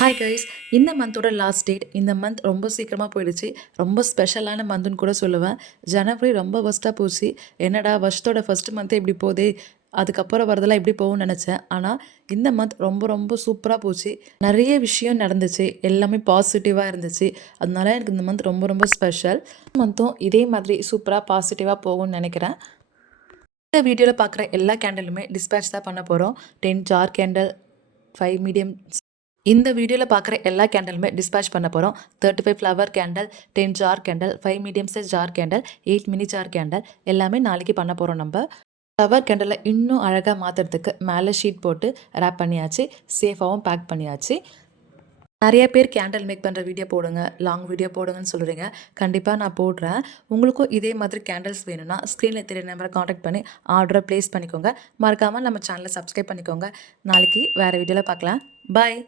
Hi guys, இந்த மந்தோட last date. இந்த month ரொம்ப சீக்கிரமாக போயிடுச்சு. ரொம்ப ஸ்பெஷலான மந்த்துன்னு கூட சொல்லுவேன். ஜனவரி ரொம்ப ஒஸ்ட்டாக போச்சு. என்னடா வருஷத்தோட ஃபஸ்ட்டு மந்த்தே இப்படி போதே, அதுக்கப்புறம் வரதெல்லாம் எப்படி போகும்னு நினச்சேன். ஆனால் இந்த மந்த் ரொம்ப ரொம்ப சூப்பராக போச்சு. நிறைய விஷயம் நடந்துச்சு, எல்லாமே பாசிட்டிவாக இருந்துச்சு. அதனால எனக்கு இந்த மந்த் ரொம்ப ரொம்ப ஸ்பெஷல். மந்த்தும் இதே மாதிரி சூப்பராக பாசிட்டிவாக போகும்னு நினைக்கிறேன். இந்த வீடியோவில் பார்க்குற எல்லா கேண்டலுமே டிஸ்பேட்ச் தான் பண்ண போகிறோம். 10 ஜார் கேண்டல், 5 மீடியம். இந்த வீடியோவில் பார்க்குற எல்லா கேண்டலுமே டிஸ்பேட்ச் பண்ண போகிறோம். 35 flower candle, 10 jar candle, 5 medium size jar candle, 8 mini jar candle எல்லாமே நாளைக்கு பண்ண போகிறோம். நம்ம ஃப்ளவர் கேண்டலை இன்னும் அழகாக மாற்றுறதுக்கு மேலே ஷீட் போட்டு ரேப் பண்ணியாச்சு, சேஃபாகவும் பேக் பண்ணியாச்சு. நிறைய பேர் கேண்டல் மேக் பண்ணுற வீடியோ போடுங்க, லாங் வீடியோ போடுங்கன்னு சொல்கிறீங்க. கண்டிப்பாக நான் போடுறேன். உங்களுக்கும் இதே மாதிரி கேண்டல்ஸ் வேணும்னா ஸ்க்ரீனில் தெரிய நம்பரை காண்டாக்ட் பண்ணி ஆர்டரை ப்ளேஸ் பண்ணிக்கோங்க. மறக்காமல் நம்ம சேனலை சப்ஸ்கிரைப் பண்ணிக்கோங்க. நாளைக்கு வேறு வீடியோவில் பார்க்கலாம். பாய்.